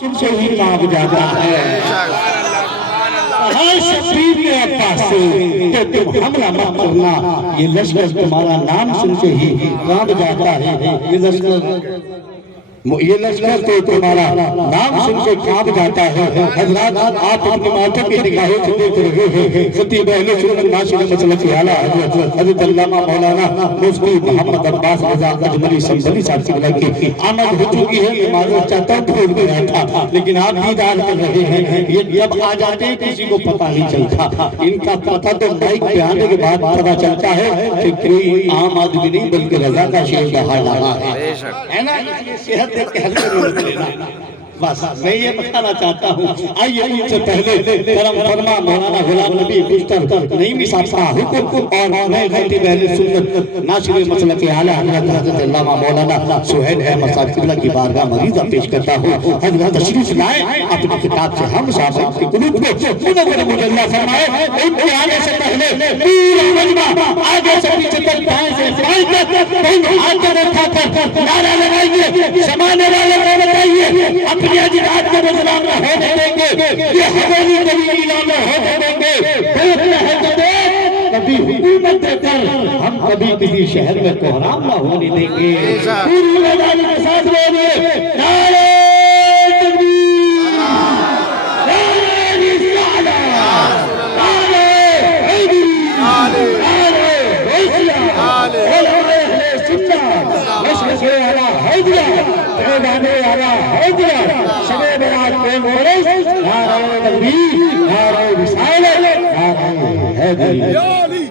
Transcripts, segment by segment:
تم سے ہی کام جاتا ہے ہر شبیر کے عباس سے کہ تم حملہ مت کرنا یہ لشکر تمہارا نام سن سے ہی کام جاتا ہے یہ لشکر تو تمہارا نام سن کے کام جاتا ہے حضرات آپ اپنے ماتم کی نگاہوں سے دیکھ رہے ہیں خطیب اہل سنت ناشر مسلک اعلیٰ حضرت علامہ مولانا مفتی محمد عباس رضا اجملی سنبھلی صاحب سے بلا کی آمد ہو چکی ہے یہ معلوم چاہتا ہوں بھول گیا تھا لیکن آپ دیدار کر رہے ہیں یہ جب آ جاتے ہیں کسی کو پتہ نہیں چلتا ان کا پتہ تو مائک پہ آنے کے بعد پتہ چلتا ہے کہ کوئی عام آدمی نہیں بلکہ رضا کا شیر بہا رہا ہے نا یہ صحت بس میں یہ بتانا چاہتا ہوں آئیے ان سے پہلے کرم فرما مولانا غلام نبی گفتر نعیمی صاحب کا حکم اور میں خطیب اہل سنت ناشر مسلک اعلیٰ حضرت علامہ مولانا سہیل احمد صاحب قبلہ کی بارگاہ مریضہ پیش کرتا ہوں حضرت تشریف لائے اپنی کتاب سے ہم صاحب کے قلوب کو منور مجلہ فرمائے ان کے آنے سے پہلے پورا مجمع آگے سے پیچھے تک دائیں سے بائیں تک کہیں ہاتھ اٹھا کر نعرہ لگائیے زمانے والے کو بتائیے اپنی اجداد کو مظلام نہ ہونے دیں گے یہ حویلی کبھی نیلام نہ ہونے دیں گے دیکھتے ہیں تو دیکھ کبھی حکومت دے کر ہم کبھی کسی شہر میں کوہرام نہ ہونے دیں گے پوری میدانی کے ساتھ بولیے نعرہ تکبیر نعرہ رسالت نعرہ حیدری نعرہ غوثیہ علماء اہل سنت مشرق اعلیٰ حیدریہ میدان اعلیٰ حیدریہ شب برات کے مورث نعرہ تکبیر نعرہ رسالت نعرہ حیدری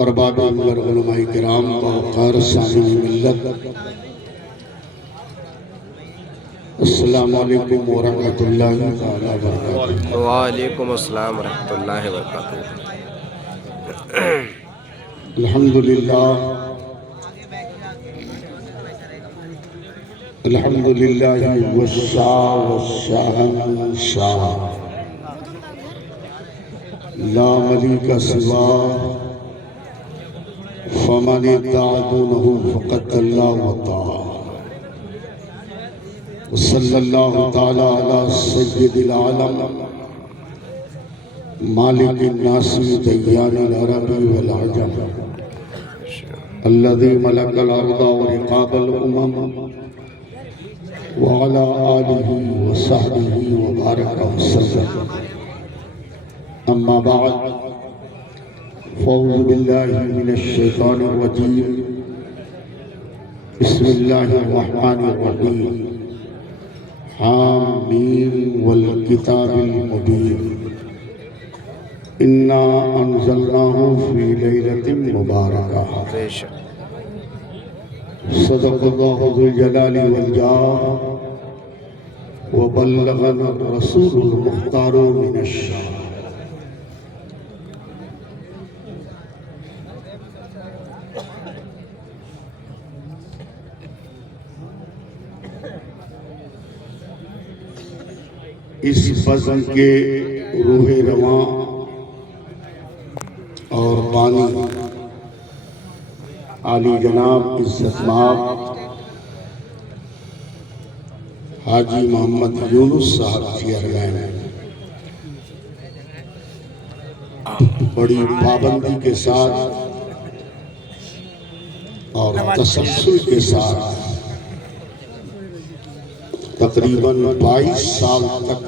اور باب انور علماء کرام وقار سامعین ملت السلام علیکم ورحمۃ اللہ وبرکاتہ وعلیکم السلام ورحمۃ اللہ وبرکاتہ الحمدللہ والشاء والشاهنشاہ لا ملیک سوا فمن ادعى دونه فقد ضل وضاع وصلى الله تعالى على سيد العالم مالك الناس ديان العرب والعجم الذي ملك الأرض ورقاب الأمم وعلى آله وصحبه وبارك وسلم أما بعد فأعوذ بالله من الشيطان الرجيم بسم الله الرحمن الرحيم حامين والكتاب المبين إنا أنزلناه في ليلة مباركة صدق الله ذو الجلال والجاه وبلغنا الرسول المختار من الشام اس بزم کے روح رواں اور بانی عالی جناب عزت مآب حاجی محمد یونس صاحب چیئرمین بڑی پابندی کے ساتھ اور تسلسل کے ساتھ تقریباً 22 سال تک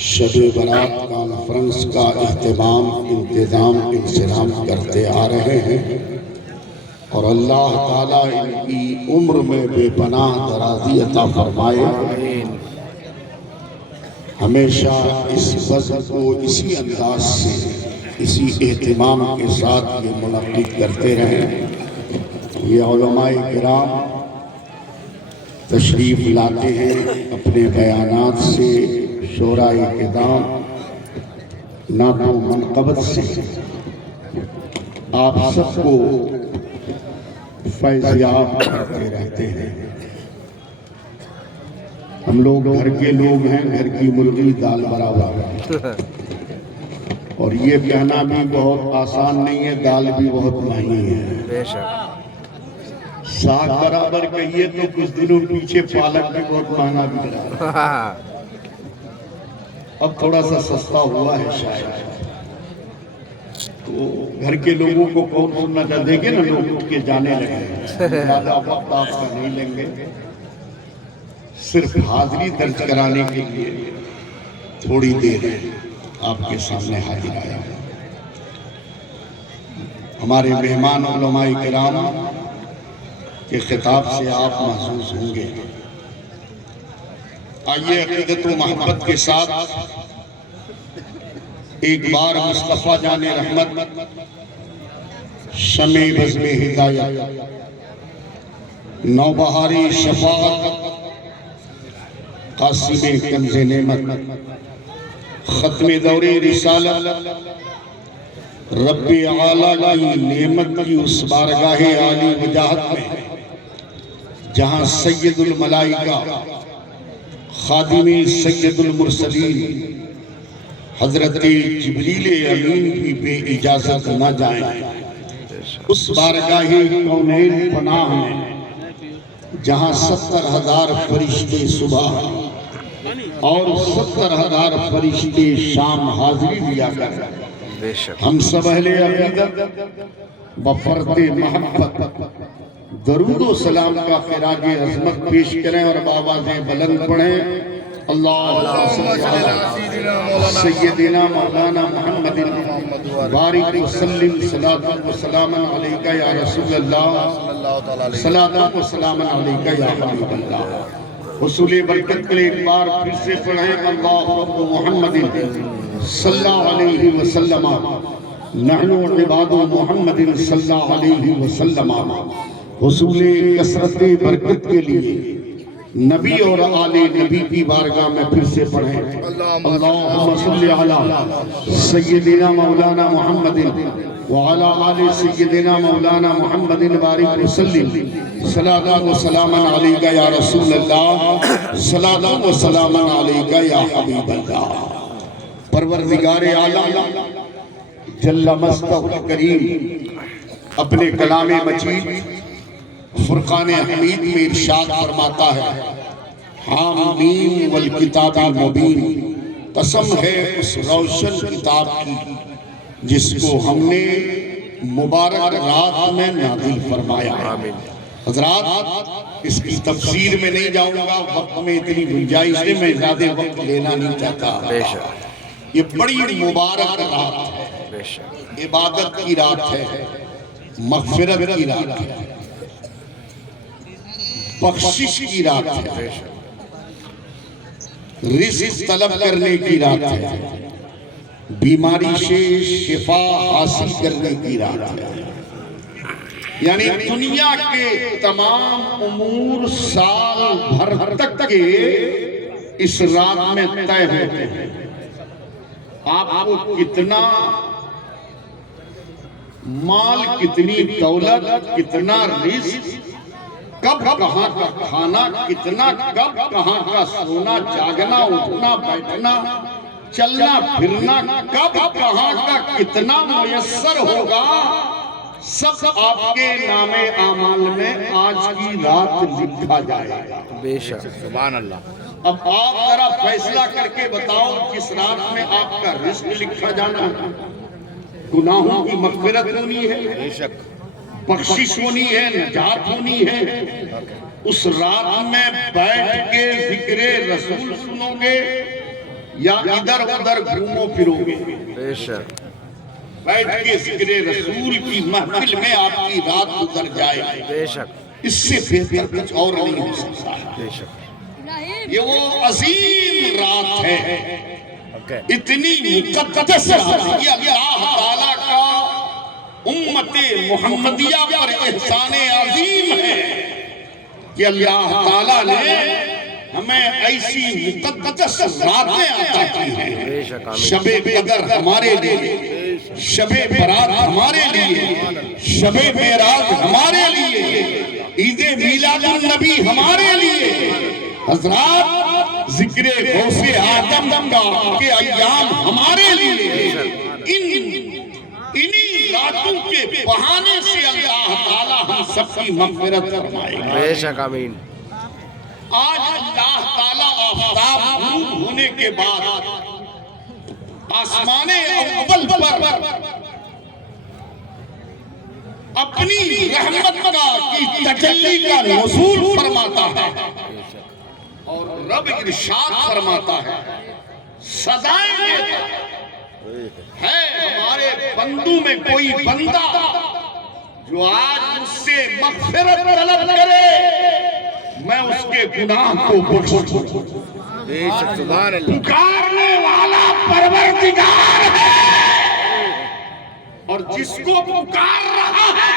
شب برات کانفرنس کا انتظام انسلام کرتے آ رہے ہیں اور اللہ تعالیٰ ان کی عمر میں بے پناہ درازی عطا فرمائے ہمیشہ اس وزن کو اسی انداز سے اسی اہتمام کے ساتھ یہ منعقد کرتے رہیں یہ علماء کرام تشریف لاتے ہیں اپنے بیانات سے شعراء کرام نعت و منقبت سے آپ سب کو فیضیاب کرتے رہتے ہیں۔ ہم لوگ گھر کے لوگ ہیں، گھر کی مرغی دال برابر، اور یہ کہنا بھی بہت آسان نہیں ہے، دال بھی بہت مہنگی ہے۔ بے شک ساگ برابر کہیے تو کچھ دنوں پیچھے پالک بھی بہت مہنگا بک رہا ہے، اب تھوڑا سا سستا ہوا ہے شاید۔ تو گھر کے لوگوں کو کون سننا چاہ دیں گے نا، لوگ اٹھ کے جانے لگے، زیادہ وقت آپ کا نہیں لیں گے، صرف حاضری درج کرانے کے لیے تھوڑی دیر آپ کے سامنے حاضر آیا ہوں۔ ہمارے مہمان علماء کرام کے خطاب سے آپ محظوظ ہوں گے۔ آئیے عقیدت و محبت کے ساتھ ایک بار مصطفیٰ جان رحمت، شمع بزم ہدایت، نوبہار شفاعت، قاسم کنز نعمت، ختم دور رسالت، رب اعلیٰ کی نعمت کی اس بارگاہ عالی وجاہت میں جہاں سید الملائکہ خادم سید المرسلین حضرت جبریل امین بھی بے اجازت نہ جائیں، اس بارگاہ کونین پناہ میں جہاں 70,000 فرشتے صبح اور 70,000 فرشتے شام حاضری دیا کرتے ہیں۔ بے شک ہم سب اہل عقیدت بفرط محبت درود و سلام کا خراج عظمت پیش کریں اور بآوازیں بلند پڑھیں۔ اللہم صلی علی سیدنا مولانا محمد بارک وسلم صلاۃ و سلام علیکہ یا رسول اللہ، صلاۃ و سلام علیکہ یا حبیب اللہ۔ حصول برکت کے لیے ایک بار پھر سے پڑھیں، اللہ رب محمد صلی اللہ علیہ وسلم، نحن عباد محمد صلی اللہ علیہ وسلم۔ حصول کثرت برکت کے لیے نبی اور آل نبی کی بارگاہ میں پھر سے پڑھیں، اللہم صلی علی سیدنا مولانا محمد وعلی آل سیدنا مولانا محمد بارک وسلم، صلاۃ و سلام علیکہ یا رسول اللہ، صلاۃ و سلام علیکہ یا حبیب اللہ۔ پروردگار عالم جل مستہ الکریم اپنے کلام مجید فرقان حمید میں ارشاد فرماتا ہے، حامیم والکتاب المبین، قسم ہے اس روشن کتاب کی جس کو ہم نے مبارک رات میں نازل فرمایا۔ حضرات اس کی تفسیر میں نہیں جاؤں گا، وقت میں اتنی گنجائش ہے، میں زیادہ وقت لینا نہیں چاہتا۔ یہ بڑی مبارک رات ہے، عبادت کی رات ہے، مغفرت کی رات ہے، بخشش کی رات ہے، رزق طلب کرنے کی رات ہے، بیماری سے شفا حاصل کرنے کی رات ہے۔ یعنی دنیا کے تمام امور سال بھر تک کے اس رات میں طے ہوتے ہیں۔ آپ کو کتنا مال، کتنی دولت، کتنا رزق، کب کہاں کا کھانا، کتنا کب کہاں کا سونا، جاگنا، اٹھنا، بیٹھنا، چلنا پھرنا، کب کہاں کا کتنا میسر ہوگا، سب آپ کے نام اعمال میں آج کی رات لکھا جائے گا۔ بے شک سبحان اللہ۔ اب آپ ذرا فیصلہ کر کے بتاؤ، کس رات میں آپ کا رزق لکھا جانا ہے؟ گناہوں کی مغفرت ہونی ہے، بخشش ہونی ہے، نجات ہونی ہے۔ اس رات میں بیٹھ کے ذکر رسول سنو گے یا ادھر ادھر گھومو پھرو گے؟ بے شک بیٹھ کے ذکر رسول کی محفل میں آپ کی رات گزر جائے، بے شک اس سے بہتر کچھ اور نہیں ہو سکتا۔ بے شک یہ وہ عظیم رات ہے، اتنی مقدس رات ہے، یہ اللہ تعالیٰ کا امت محمدیہ پر احسان عظیم ہے کہ اللہ تعالیٰ نے ہمیں ایسی مقدس راتیں عطا کی ہیں. شب قدر ہمارے لیے، شب برات ہمارے لیے، شب معراج ہمارے لیے، عید میلاد النبی ہمارے لیے. حضرات ذکر غوث آدم کے ایام ہمارے لیے. انہی راتوں کے بہانے سے اللہ تعالیٰ ہم سب کی مغفرت فرمائے گا. بے شک آمین. آج اللہ تعالیٰ آفتاب غروب ہونے کے بعد آسمان اول پر اپنی رحمت کی تجلی کا نزول فرماتا ہے اور رب ارشاد فرماتا ہے، سزائیں دیتا ہے. ہمارے بندوں میں کوئی بندہ جو آج مجھ سے مغفرت طلب کرے، میں اس کے گناہ کو بخش دوں. بے شک سبحان اللہ. پکارنے والا پروردگار ہے اور جس کو پکار رہا ہے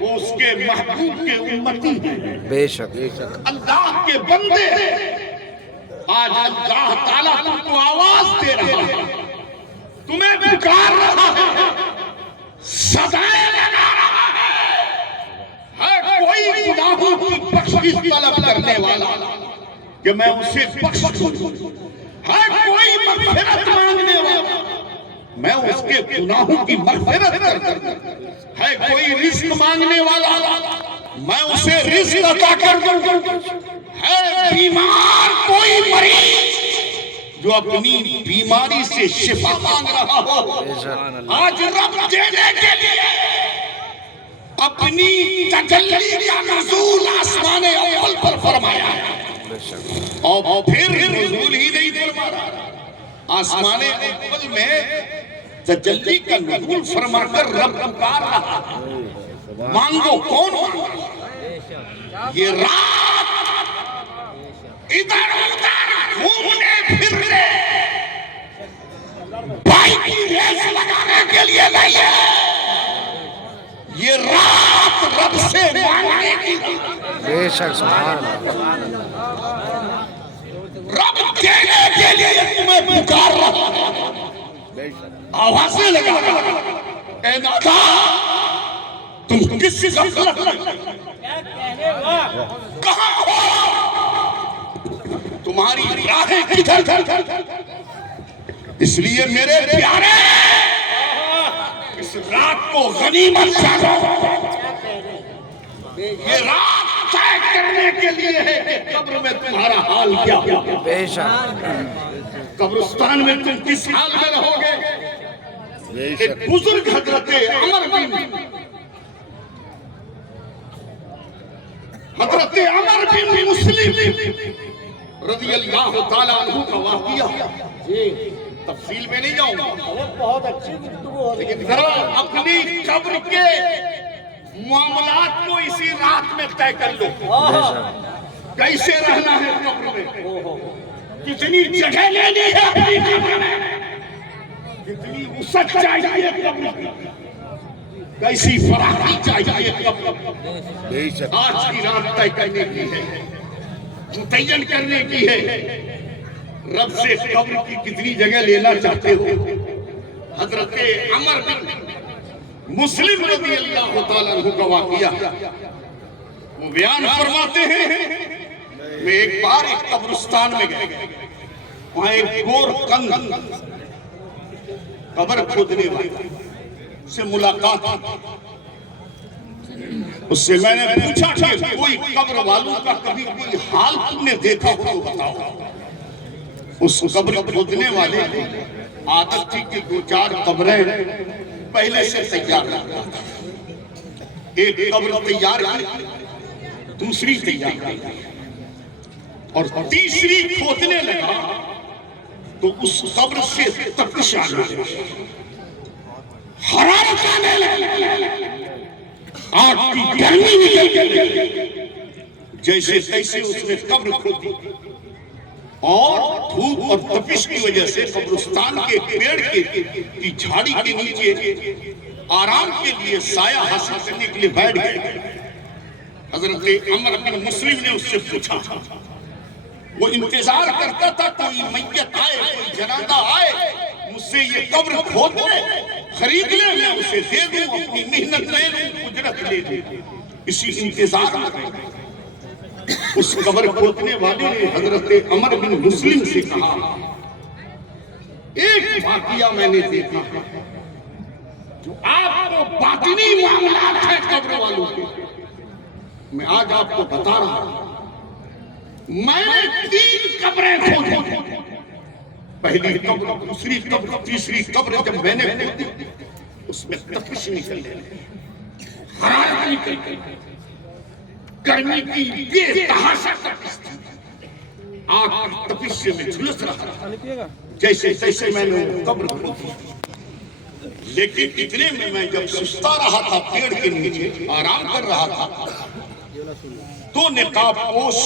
وہ اس کے محبوب کے امتی ہیں. بے شک بے شک. اللہ کے بندے ہیں. آج اللہ تعالیٰ تم کو آواز دے رہا ہے، تمہیں پکار رہا ہے، سزائیں لگا رہا ہے. کوئی گناہوں کی بخشش طلب کرنے والا کہ میں اسے بخش دوں، ہے کوئی مغفرت مانگنے والا میں اس کے گناہوں کی مغفرت کر دوں، ہے کوئی رزق مانگنے والا میں اسے رزق عطا کر دوں، ہے بیمار کوئی مریض جو اپنی بیماری سے شفا مانگ رہا ہو، آج رب دینے کے لیے اپنی تجلی کا نزول آسمان اول پر فرمایا ہے. اور پھر نزول ہی نہیں فرمایا، آسمان اول میں تجلی کا نزول فرما کر رب پکار رہا. مانگو، کون مانگو؟ یہ رات ادھر ادھر گھومنے پھرنے بھائی کی ریس لگانے کے لیے نہیں ہے. یہ رات رب سے مانگنے کی. بے شک سبحان اللہ. رب دینے کے لیے تمہیں پکار رہا ہے. آوازیں لگا اے دادا تم کس غفلت میں کہاں ہو؟ تمہاری راہیں کدھر؟ اس لیے میرے پیارے اس رات کو غنیمت جانو. یہ رات طے کرنے کے لیے ہے کہ قبر میں تمہارا حال کیا ہوگا. بے شک. قبرستان میں تم کس حال میں رہو گے. ایک بزرگ حضرت عمر بن مسلم رضی اللہ تعالیٰ عنہ کا واقعہ، تفصیل میں نہیں جاؤں گا، لیکن ذرا اپنی قبر کے معاملات کو اسی رات میں طے کر لو. کیسے رہنا ہے قبر میں، کتنی جگہ لینی ہے اپنی قبر میں، کتنی وسعت چاہیے قبر کی، کیسی فراخی چاہیے قبر. آج کی رات طے کرنے کی ہے، متعین کرنے کی ہے. رب سے قبر کی کتنی جگہ لینا چاہتے ہو. حضرت عمر بن مسلم رضی اللہ تعالیٰ عنہ کا واقعہ وہ بیان فرماتے ہیں. میں ایک بار ایک قبرستان میں گئے، وہاں ایک گور کن قبر کھودنے والا سے ملاقات. اس سے میں نے پوچھا کہ کوئی قبر والوں کا کبھی کوئی حال تم نے دیکھا ہو تو بتاؤ. اس قبر کھودنے والے عادت تھی کہ 2-4 قبریں پہلے سے تیار کرتا تھا. ایک قبر تیار کی، دوسری تیار کی اور تیسری کھودنے لگا تو اس قبر سے تپش آنے لگی، حرارت آنے لگی، آگ کی گرمی نکل گئی. جیسے تیسے اس نے قبر کھودی اور دھوپ اور تپش کی وجہ سے قبرستان کے پیڑ کی جھاڑی کے نیچے آرام کے لیے سایہ حاصل کرنے کے لیے بیٹھ گئے. حضرت عمر بن مسلم نے اس سے پوچھا وہ انتظار کرتا تھا کوئی میت آئے، کوئی جنازہ آئے، مجھ سے یہ قبر کھود لے، خرید لے، میں اسے دے دوں، اپنی محنت لے لوں، اجرت لے دوں، اسی انتظار میں اس قبر کھودنے والے نے حضرت عمر بن مسلم سے کہا ایک واقعہ میں نے دیکھا جو آپ کو باطنی معاملات ہے قبر والوں کے، میں آج آپ کو بتا رہا ہوں۔ میں نے 3 قبریں کھودی، پہلی قبر، دوسری قبر، تیسری قبر جب میں نے کھودی اس میں تپش نکل گئی، حرارت نکل گئی، گرمی کی بے تحاشا تپش تھی، آگ کی تپش سے میں جھلس رہا تھا جیسے جیسے میں نے قبر کھودی۔ لیکن اتنے میں جب سستا رہا تھا پیڑ کے نیچے آرام کر رہا تھا تو نقاب پوش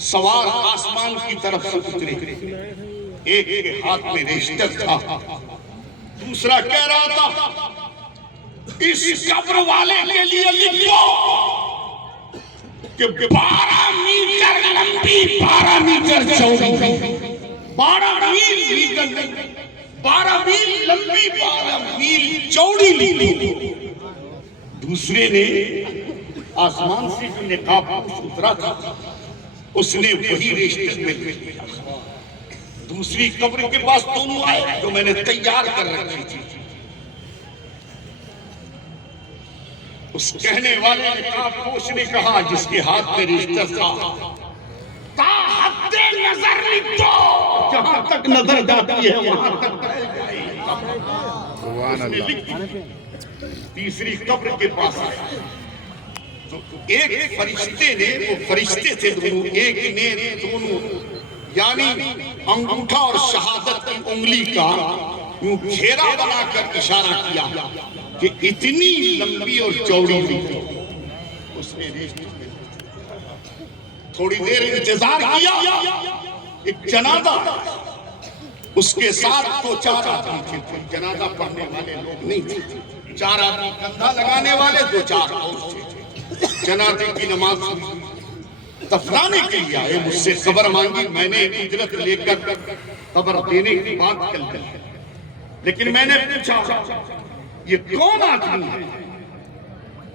سوار آسمان کی طرف سے اترے، ایک کے ہاتھ میں ریشتر تھا، دوسرا کہہ رہا تھا اس قبر والے کے لیے لکھو کہ 12 میٹر لمبی، 12 میٹر چوڑی، 12 میل لمبی، 12 میل چوڑی لکھو۔ دوسرے نے آسمان سے جو نقاب پوش اترا تھا اس نے وہی ریشتر میں لکھ دیا۔ دوسری قبر کے پاس دونوں آئے جو میں نے تیار کر رکھی تھی، اس کہنے والے نقاب پوش نے کہا جس کے ہاتھ میں ریشتر تھا، تا حد نظر لکھ دو، جہاں تک نظر جاتی ہے وہاں تک لکھ دیا۔ تیسری قبر کے پاس آئے تو ایک فرشتے نے، وہ فرشتے تھے دونوں، ایک نے دونوں یعنی انگوٹھا اور شہادت کی انگلی کا یوں گھیرا بنا کر اشارہ کیا کہ اتنی لمبی اور چوڑی لکھو۔ اس نے تھوڑی دیر انتظار کیا، ایک جنازہ، اس کے ساتھ تو 4 آدمی تھے، جنازہ پڑھنے والے لوگ نہیں تھے، 4 آدمی کندھا لگانے والے، 2-4 اور تھے۔ جنازے کی نماز دفنانے کے لیے آئے، مجھ سے خبر مانگی، میں نے اجرت لے کر خبر دینے کی بات کر لی، لیکن میں نے پوچھا یہ کون آدمی ہے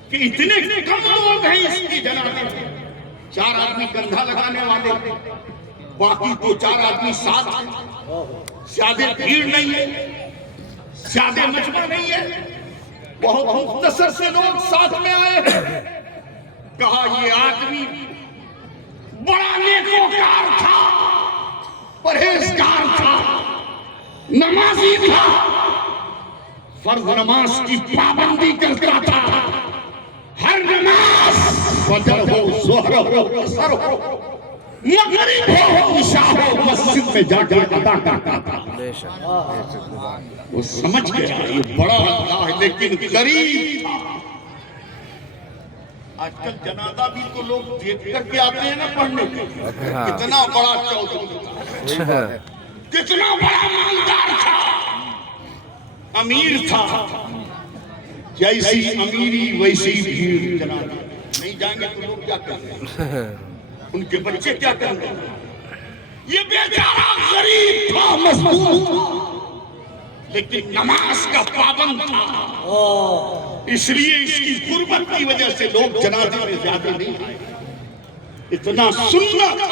کہ اتنے کم لوگ ہیں اس کی جنازے میں؟ 4 آدمی کندھا لگانے والے، باقی 2-4 آدمی ساتھ ہیں، زیادہ بھیڑ نہیں ہے، زیادہ مجمع نہیں ہے، بہت مختصر سے لوگ ساتھ میں آئے ہیں۔ کہا یہ آدمی بڑا نیکوکار تھا، پرہیزگار تھا، نمازی تھا، فرض نماز کی پابندی کرتا تھا، ہر نماز فجر ہو، ظہر ہو، عصر ہو، مغرب ہو، عشاء ہو، مسجد میں جا کر ادا کرتا تھا۔ وہ سمجھ گیا یہ بڑا اللہ ہے لیکن غریب تھا۔ آج کل جنازہ بھی تو لوگ دیکھ کر کے آتے ہیں نا پڑھنے کے، کتنا بڑا چودھری تھا، کتنا بڑا مالدار تھا، امیر تھا، جیسی امیری ویسی بھیڑ جنازہ نہیں جائیں گے تو لوگ کیا کریں گے، ان کے بچے کیا کریں گے؟ یہ بیچارہ غریب تھا، مضبوط تھا، لیکن نماز کا پابند تھا، اس لیے اس کی غربت کی وجہ سے لوگ جنازے میں زیادہ نہیں آئے، اتنا سننا تھا۔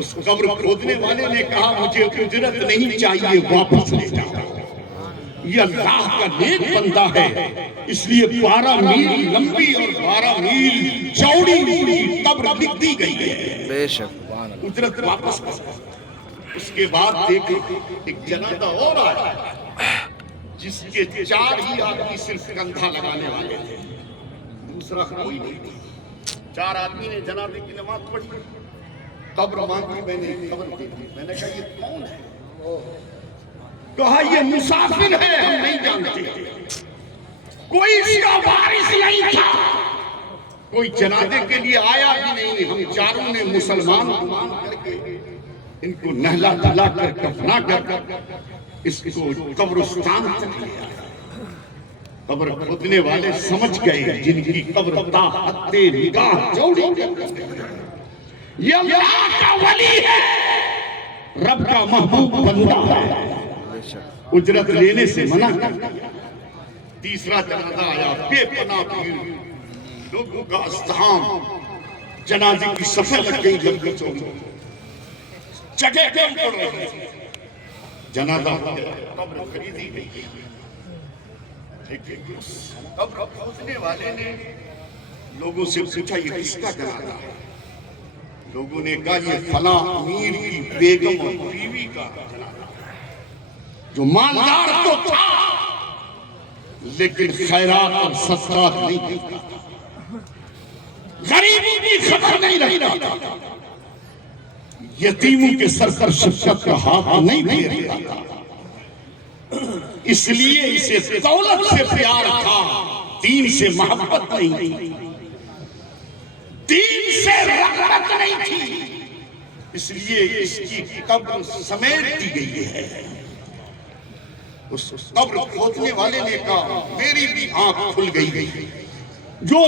اس قبر کھودنے والے نے کہا مجھے اجرت نہیں چاہیے، واپس لے جاؤ، یہ اللہ کا نیک بندہ ہے، اس لیے 12 میل لمبی اور 12 میل چوڑی قبر لکھ دی گئی ہے، بے شک اجرت واپس کر۔ اس کے بعد دیکھیں ایک جنازہ اور آیا جس کے 4 ہی آدمی صرف کندھا لگانے والے تھے، دوسرا کوئی نہیں تھا۔ 4 آدمی نے جنازے کی نماز پڑھی، قبر مانگی، میں نے قبر دیکھی، میں نے کہا یہ کون ہے؟ کہا یہ مسافر ہے، ہم نہیں جانتے، کوئی اس کا وارث نہیں تھا، کوئی جنازے کے لیے آیا بھی نہیں، ہم چاروں نے مسلمان مان کر کے ان کو نہلا دھلا کر کفنا کر اس کو قبرستان تک لے آیا۔ قبر کھودنے والے سمجھ گئے جن کی قبر تا حد نگاہ چوڑی، یہ اللہ کا ولی ہے، رب کا محبوب بندہ ہے، اجرت لینے سے منع کر۔ تیسرا جنازہ آیا، بے پناہ بھیڑ، لوگوں کا ازدحام، جنازے کی سفر لگ گئی لمبی چوڑی، جگہ کم پڑ رہی، جنازہ ہو گیا، قبر خریدی گئی۔ قبر کھودنے والے نے لوگوں سے پوچھا یہ کس کا جنازہ ہے؟ لوگوں نے کہا یہ فلاں امیر کی بیگم اور بیوی کا جنازہ ہے، جو مالدار تو تھا لیکن خیرات اور صدقات نہیں دیتا تھا، غریبوں کی خبر نہیں رکھتا تھا، یتیموں کے سر پر شفقت کا ہاتھ نہیں پھیرتا تھا، اس لیے اسے دولت سے پیار تھا، دین سے محبت نہیں تھی، دین سے رغبت نہیں تھی، اس لیے اس کی قبر سمیٹ دی گئی ہے۔ اس قبر کھودنے والے نے کہا میری بھی آنکھ کھل گئی، جو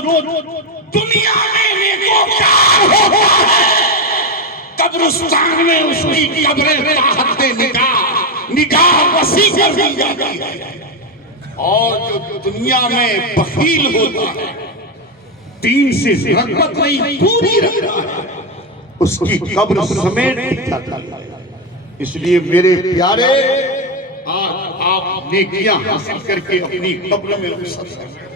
دنیا میں نیکوکار ہوتا ہے قبرستان میں اس کی قبر راحت نگاہ وسیع کر دی جاتی ہے، اور جو دنیا میں بخیل ہوتا ہے دین سے رغبت نہیں پوری رکھتا ہے اس کی قبر سمیٹ دی جاتی ہے۔ اس لیے میرے پیارے آپ نیکیاں حاصل کر کے اپنی قبر میں رسل سکتے۔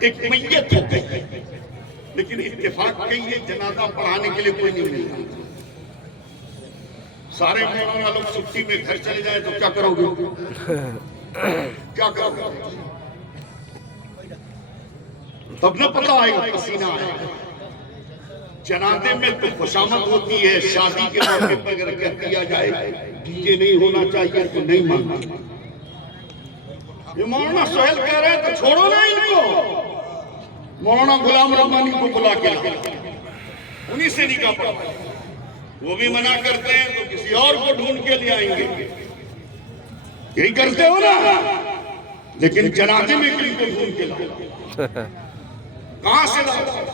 ایک میت ہو گئی لیکن اتفاق کہیں یہ جنازہ پڑھانے کے لیے کوئی نہیں ملا، سارے مولانا لوگ چھٹی میں گھر چلے جائیں تو کیا کرو گے؟ کیا کرو گے؟ تب نہ پتہ آئے گا، پسینہ آئے گا۔ جنازے میں تو خوشامد ہوتی ہے، شادی کے موقع پر اگر کہہ دیا جائے ڈی جے نہیں ہونا چاہیے تو نہیں ماننا۔ یہ مولانا سہیل کہہ رہے ہیں تو چھوڑو نا ان کو، مولانا غلام رحمانی کو بلا کے لاؤ، انہی سے نکاح پڑھا، وہ بھی منع کرتے ہیں تو کسی اور کو ڈھونڈ کے لے آئیں گے، یہی کرتے ہو نا، لیکن جنازے میں کن کو ڈھونڈ کے لاؤ، کہاں سے لاؤ؟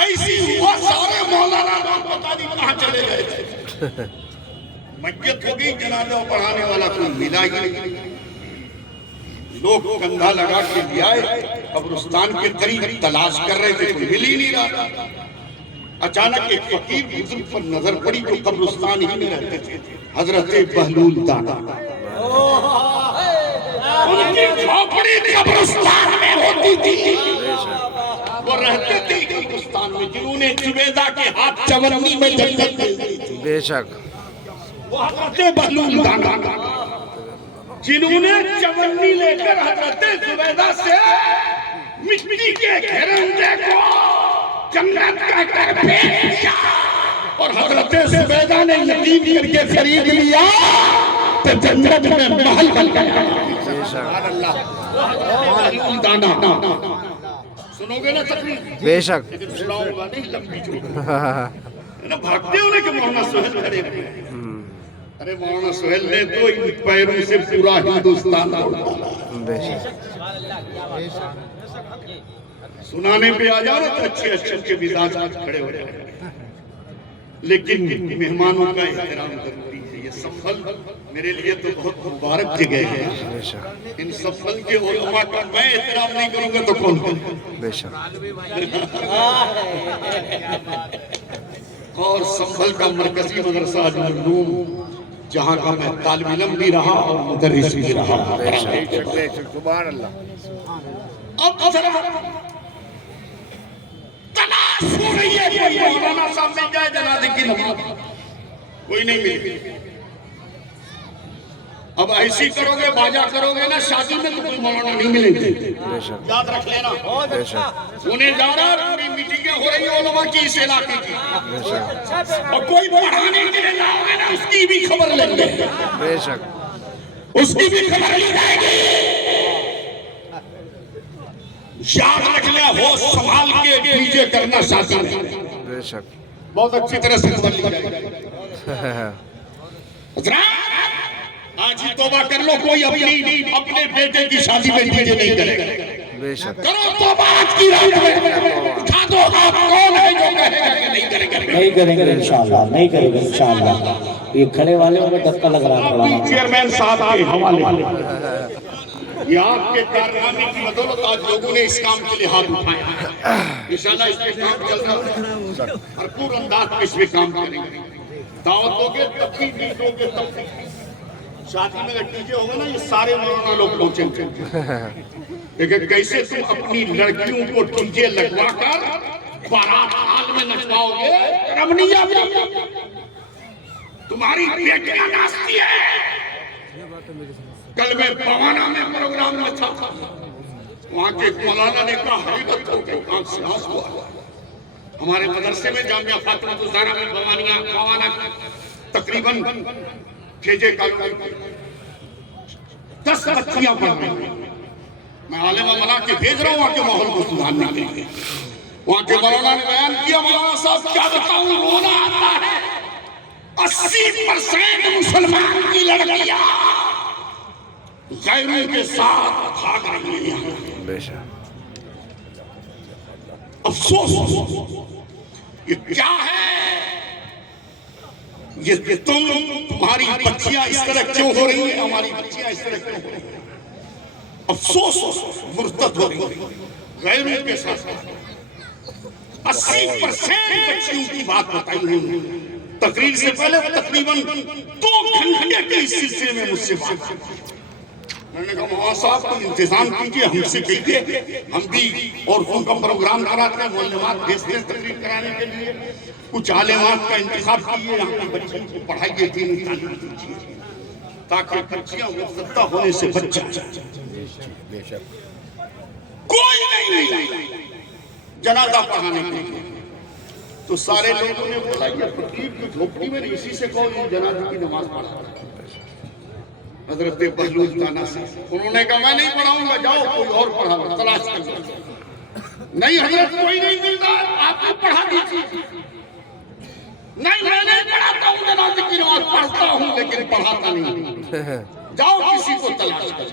ایسی ہوا سارے مولانا لوگ پتہ نہیں کہاں چلے گئے تھے، میت ہو گئی، جنازہ پڑھانے والا کوئی ملا ہی نہیں، لوگ کندھا لگا کے لے آئے، قبرستان کے قریب تلاش کر رہے تھے، کوئی مل ہی نہیں رہا۔ اچانک ایک فقیر بزرگ پر نظر پڑی جو قبرستان ہی میں رہتے تھے، حضرت بہلول دانا، ان کی جھوپڑی قبرستان میں ہوتی تھی، وہ رہتے تھے قبرستان میں، جنہوں نے زبیدہ کے ہاتھ چونی میں جنت دی تھی، بے شک وہ حضرت بہلول دانا، جنہوں نے چونی لے کر حضرت زبیدہ سے مٹی کے گھرندے کو جنت کا گھر بھیج دیا، اور حضرت زبیدہ نے یقین کر کے خرید لیا تو جنت میں محل بن گیا۔ سبحان اللہ، بہلول دانا، سنو گے نا تقریر؟ بے شک لیکن سناؤں گا نہیں، لمبی جو بھاگتے ہونے کہ مولانا سہیل کھڑے ہوئے، ارے مولانا سہیل نے تو ان پیروں سے پورا ہندوستان توڑ ڈالا، بے شک سنانے پہ آ جاؤ تو اچھے کے مزاج کھڑے ہو جائیں، لیکن مہمانوں کا احترام ضروری ہے۔ یہ سفل میرے لیے تو بہت مبارک جگہ ہے، ان سفل کے علماء کا میں احترام نہیں کروں گا تو کون کرے؟ بے شک اور سفل کا مرکزی مدرسہ العلوم، جہاں کا میں طالب علم بھی رہا اور مدرس بھی رہا۔ سبحان اللہ، اب تلاش ہو رہی ہے کوئی مولانا صاحب مل جائے جنازے کی نماز، کوئی نہیں مل۔ اب ایسی کرو گے، باجا کرو گے نا شادی میں تو کوئی مولانا نہیں ملیں گے، یاد رکھ لینا۔ بے شک انہیں جا رہا پوری میٹنگیں ہو رہی ہیں علماء کی اس علاقے کی، اور کوئی پڑھانے کے لیے لاؤ گے نا اس کی بھی خبر لیں گے، بے شک اس کی بھی خبر لی جائے گی۔ یاد رکھ لیں، ہوش سنبھال کے ڈیجے کرنا شادی میں، بے شک بہت اچھی طرح سے خبر لی جائے گی۔ حضرات آج ہی توبہ کر لو، کوئی اپنے بیٹے کی شادی میں ڈیجے نہیں کرے گا، بے شک کرو توبہ آج کی رات میں، اٹھا دو ہاتھ، کون ہے جو کہے گا کہ نہیں کریں گے؟ نہیں کریں گے انشاءاللہ، نہیں کریں گے انشاءاللہ. یہ کھڑے والے میں دھکا لگ رہا ہے مولانا. چیئرمین صاحب کے حوالے یہ آپ کے کارنامے کی بدولت آج لوگوں نے اس کام کے لیے ہاتھ اٹھایا. انشاءاللہ اس پہ کام چلتا ہے، بھرپور انداز میں اس پہ کام کریں گے. دعوت دو گے تب بھی نہیں دو گے تب بھی. شادی میں اگر ڈی جے ہوگا نا، یہ سارے مولانا لوگ پہنچیں گے. لیکن کیسے تم اپنی لڑکیوں کو ڈی جے لگوا کر بارات حال میں نچواؤ گے؟ رب نہیں آتی. تمہاری بیٹیاں ناچتی ہے. کل میں بوانا میں پروگرام میں تھا، وہاں کے مولانا نے کہا حقیقت ہو گئی، آنکھ سے آنسو آ گیا. ہمارے مدرسے میں جامعہ فاطمہ الزہرا میں بوانا تقریباً کھیجے کالونی 10 بچیاں پڑھ رہی ہیں. میں عالمہ بنا کے بھیج رہا ہوں وہاں کے ماحول کو سدھارنے کے لیے. وہاں کے مولانا نے بیان کیا، مولانا صاحب کیا بتاؤں، رونا آتا ہے. 80% مسلمان کی لڑکیاں غیروں کے ساتھ بھاگ رہی ہیں. بے شک افسوس یہ کیا ہے؟ یہ تمہاری بچیاں اس طرح کیوں ہو رہی ہیں؟ ہماری بچیاں اس طرح کیوں ہو رہی ہیں؟ افسوس مرتد ہو رہی ہیں غیروں کے ساتھ. 80% بچیوں کی بات بتائی ہوں. تقریر سے پہلے تقریباً 2 گھنٹے کے اس سلسلے میں مجھ سے بات کی. میں نے کہا مولانا صاحب کو انتظام کیجئے، ہم سے کہیے، ہم بھی عورتوں کا پروگرام کراتے ہیں، معلمات بھیجتے ہیں تقریر کرانے کے لیے. کچھ عالمات کا انتخاب کیجئے، یہاں کی بچیوں کو پڑھائیے، دینی تعلیم دیجئے تاکہ بچیاں مرتدہ ہونے سے بچ جائیں. کوئی نہیں جنازہ پڑھانے کے لیے. تو سارے لوگوں نے بولا یہ فقیر کی جھوپڑی میں اسی سے کہو یہ جنازے کی نماز پڑھا. حضرت بہلول تانا سے انہوں نے کہا میں نہیں پڑھاؤں گا، جاؤ کوئی اور پڑھا تلاش کر. نہیں حضرت کوئی نہیں ملتا، آپ کو پڑھا دیجیے. نہیں میں نہیں پڑھاتا ہوں، جنازے کی نماز پڑھتا ہوں لیکن پڑھاتا نہیں. جاؤ کسی کو تلاش کر.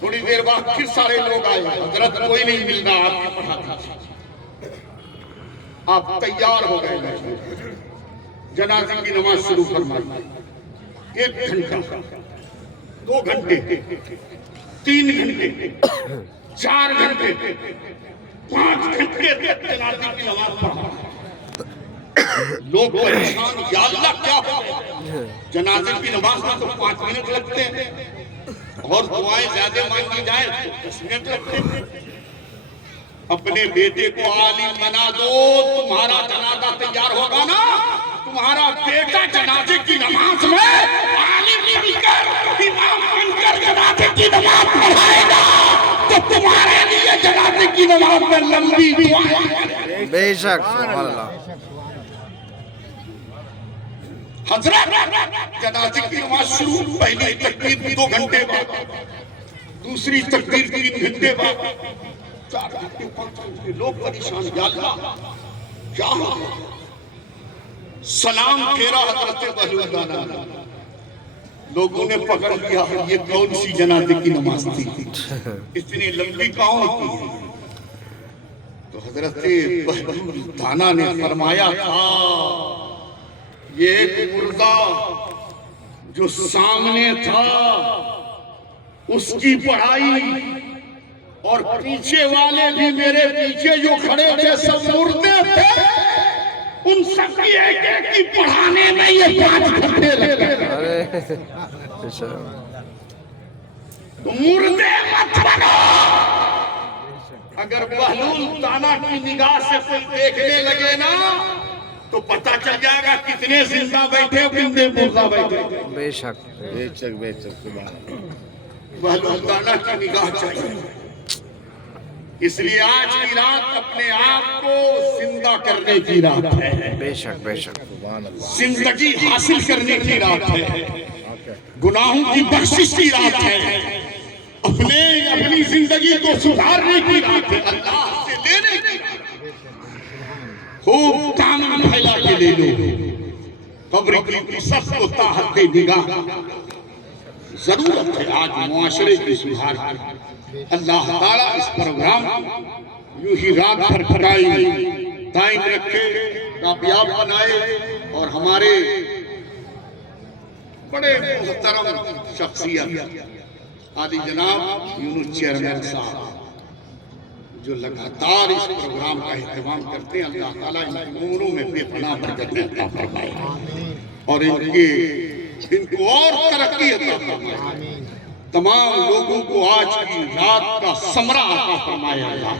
تھوڑی دیر بعد پھر سارے لوگ آئے، حضرت کوئی نہیں مل رہا، آپ کو پڑھا دیجیے. آپ تیار ہو گئے، جنازے کی نماز شروع فرمائی. 1 گھنٹہ، 2 گھنٹے، 3 گھنٹے، 4 گھنٹے، 5 گھنٹے تک جنازے کی نماز پڑھا. لوگ پریشان، یا اللہ کیا ہو؟ جنازے کی نماز میں تو 5 منٹ لگتے ہیں اور دعائیں زیادہ مانگی جائیں تو 10 منٹ لگتے ہیں. اپنے بیٹے کو عالم بنا دو، تمہارا جنازہ تیار ہوگا نا، تمہارا بیٹا جنازے کی نماز میں عالم بن کر، امام بن کر جنازے کی نماز پڑھائے گا تو تمہارے لیے جنازے کی نماز میں لمبی دعائیں. بے شک سبحان اللہ. حضرت جنازے کی نماز شروع، پہلی تکبیر 2 گھنٹے بعد، دوسری تکبیر 3 گھنٹے بعد، 4 گھنٹے 5 گھنٹے. لوگ پریشان، یا اللہ کیا ہوا؟ سلام پھیرا حضرت بہلول تانا نے. لوگوں نے پکڑ لیا یہ کون سی جنازے کی نماز تھی، اتنی لمبی کہاں ہوتی ہے؟ تو حضرت بہلول تانا نے فرمایا تھا یہ ایک مردہ جو سامنے تھا اس کی پڑھائی، اور پیچھے والے بھی میرے پیچھے جو کھڑے تھے سب مردے تھے، ان سب کی ایک ایک کی پڑھانے میں یہ 5 گھنٹے لگے. تو مردے مت بنو. اگر بہلول تانا کی نگاہ سے کوئی دیکھنے لگے نا تو پتہ چل جائے گا کتنے زندہ بیٹھے کتنے مردہ بیٹھے. بے شک بے شک بے شک بہلول تانا کی نگاہ چاہیے. اس لیے آج کی رات اپنے آپ کو زندہ کرنے کی رات ہے، بے شک بے شک سبحان اللہ. زندگی حاصل کرنے کی رات ہے، گناہوں کی بخشش کی رات ہے، اپنی زندگی کو سدھارنے کی رات ہے، اللہ سے لینے کی رات ہے. خوب دامن پھیلا کے لے لو، قبر کی سب کو تاحت نگاہ. ضرورت ہے آج معاشرے کی سدھار کی۔ اللہ تعالیٰ اس پروگرام یوں ہی رات بھر پھٹائی دائم رکھے، کامیاب بنائے، اور ہمارے بڑے محترم شخصیت عالی جناب یونس چیئرمین صاحب جو لگاتار اس پروگرام کا اہتمام کرتے ہیں، اللہ تعالیٰ ان کی عمروں میں بے پناہ برکت عطا فرمائے اور ان کو اور ترقی عطا فرمائے، تمام لوگوں کو آج کی رات کا ثمرہ عطا فرمائے اللہ۔